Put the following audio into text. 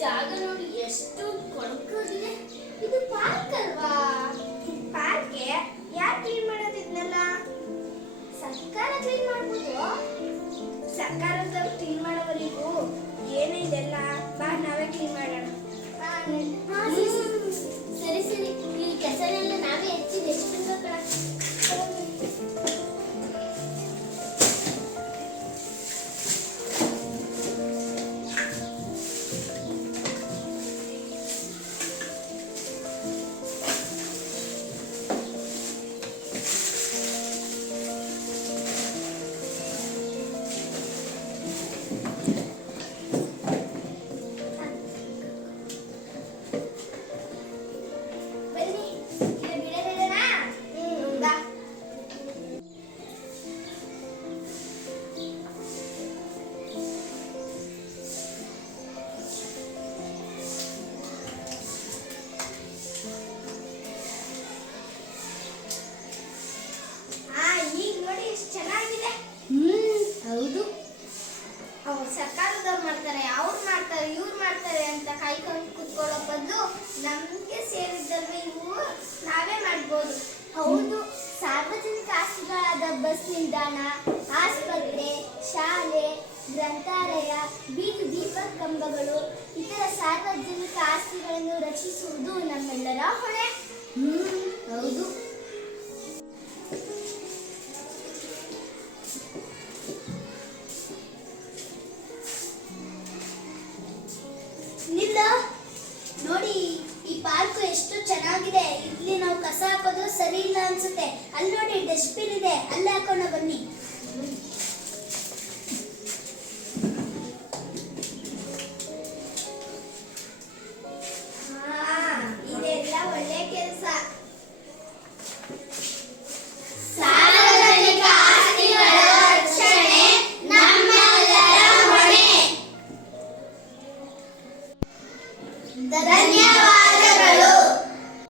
ಜಾಗ ನೋಡಿ ಎಷ್ಟು ಕೊಳಕೋದಿದೆ. ಇದು ಪಾರ್ಕ್ ಅಲ್ವಾ? ಪಾರ್ಕ್ ಯಾರು ಕ್ಲೀನ್ ಮಾಡೋದಿದ್ನಲ್ಲ? ಸರ್ಕಾರ ಕ್ಲೀನ್ ಮಾಡ್ಬೋದು. ಸರ್ಕಾರದವ್ರು ಕ್ಲೀನ್ ಮಾಡೋವರೆಗೂ ಏನೇ ಇದೆಲ್ಲ ಬಾ ನಾವೇ ಕ್ಲೀನ್ ಮಾಡೋಣ. ಸರಿ ಸರಿ, ಈ ಕೆಸರೆಲ್ಲ ನಾವೇ ಹೆಚ್ಚಿ ಎಷ್ಟು ಕಡೆ ಚೆನ್ನಾಗಿದೆ. ಹೌದು. ಅವ್ರು ಸರ್ಕಾರದವ್ರು ಮಾಡ್ತಾರೆ, ಅವ್ರು ಮಾಡ್ತಾರೆ, ಇವ್ರು ಮಾಡ್ತಾರೆ ಅಂತ ಕಾಯ್ಕೊಂಡು ಕುತ್ಕೊಳ್ಳೋ ಬದಲು ನಮ್ಗೆ ಸೇರಿದ್ದಲ್ವೇ ಇವು, ನಾವೇ ಮಾಡ್ಬೋದು. ಹೌದು. ಸಾರ್ವಜನಿಕ ಆಸ್ತಿಗಳಾದ ಬಸ್ ನಿಲ್ದಾಣ, ಆಸ್ಪತ್ರೆ, ಶಾಲೆ, ಗ್ರಂಥಾಲಯ, ಬೀದಿ ದೀಪ ಕಂಬಗಳು, ಇತರ ಸಾರ್ವಜನಿಕ ಆಸ್ತಿಗಳನ್ನು ರಕ್ಷಿಸುವುದು ನಮ್ಮೆಲ್ಲರ ಹೊಣೆ. ಹೌದು. ನೋಡಿ, ಈ ಪಾರ್ಕ್ ಎಷ್ಟು ಚೆನ್ನಾಗಿದೆ. ಇಲ್ಲಿ ನಾವು ಕಸ ಹಾಕೋದು ಸರಿ ಇಲ್ಲ ಅನ್ಸುತ್ತೆ. ಅಲ್ಲಿ ನೋಡಿ ಡಸ್ಟ್ಬಿನ್ ಇದೆ, ಅಲ್ಲಿ ಹಾಕೋಣ ಬನ್ನಿ.